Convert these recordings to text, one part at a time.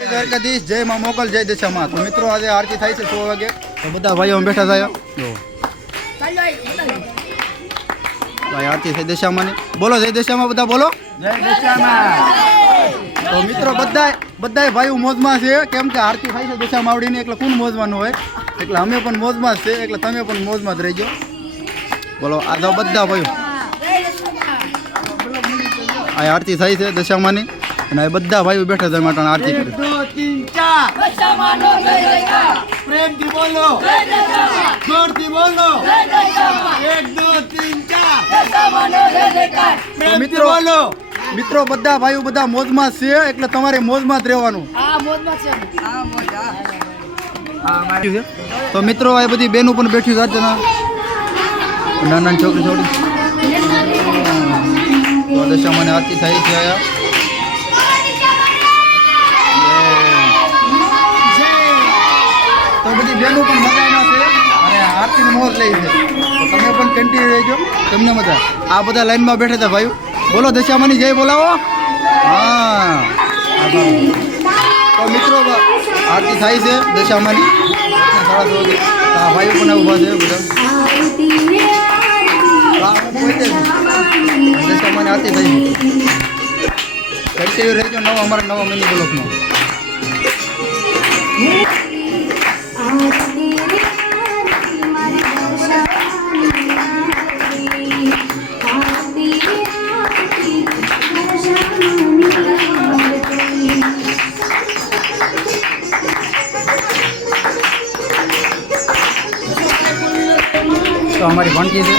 દ્વારકાધીશ, જય માં મોકલ, જય દશામાં. તો મિત્રો આજે આરતી થાય છે 100 વાગે. તો બધા ભાઈઓ બેઠા થયા. ભાઈ આરતી થઈ દશામાં. બોલો જય દશામાં, બધા બોલો જય દશામાં. તો મિત્રો બધા ભાઈઓ મોજમાં છે, કેમ કે આરતી થાય છે દશામાં આવડીને, એટલે કોણ મોજમાં ન હોય. એટલે અમે પણ મોજમાં જ છે, એટલે તમે પણ મોજમાં જ રહેજો. બોલો આ તો બધા ભાઈઓ આ આરતી થાય છે દશામાની, અને આ બધા ભાઈઓ બેઠા છે માટે આરતી કરે. 1 2 3 4 દશામાનો જય જયકાર. પ્રેમથી બોલો જય દશામાં. જોરથી બોલો જય દશામાં. 1 2 3 4 દશામાનો જય જયકાર. મિત્રો બોલો મિત્રો બધા ભાઈઓ બધા મોજમાં છે, એટલે તમારે મોજમાં જ રહેવાનું. તો મિત્રો આ બધી બહેનો પણ બેઠી છે, નાના છોકરી છોડી તો દશામાને આરતી થાય છે. તો બધી બહેનો પણ મજામાં છે અને આરતીની મોજ લે છે. તો તમે પણ કન્ટિન્યુ રહેજો, તમને મજા. આ બધા લાઈનમાં બેઠા હતા ભાઈઓ. બોલો દશામાની જય બોલાવો. હા તો મિત્રો આરતી થાય છે દશામાની. આ ભાઈઓ પણ ઊભા છે બધા. દશામાની આરતી થઈ છે. કન્ટિન્યુ રહેજો અમારા નવા મિની બ્લોકમાં. તો हमारी भणकी છે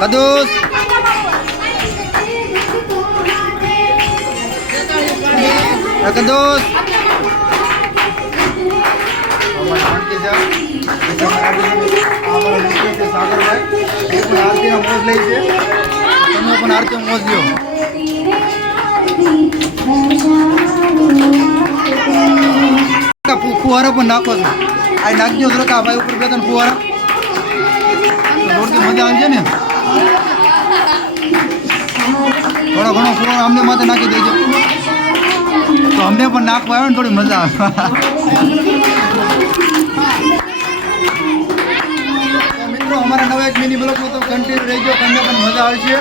કદુસ. કદુસ અમારી ભણકી છે. સાગરભાઈ એ પણ આરતીનો મોજ લે છે. તમે પણ આરતીનો મોજ લ્યો. ફુવારા પણ નાખો છો. આ નાખજો સરખા ભાઈ ઉપર 2 3 ફુવારા. મજા આવી છે ને. થોડો ઘણો ફુવારો અમને માથે નાખી દેજો, તો અમને પણ નાખવા આવે ને થોડી મજા આવે. મિત્રો અમારા નવા એક મિની બ્લોગમાં તો કન્ટિન્યુ રહેજો, તમને પણ મજા આવશે.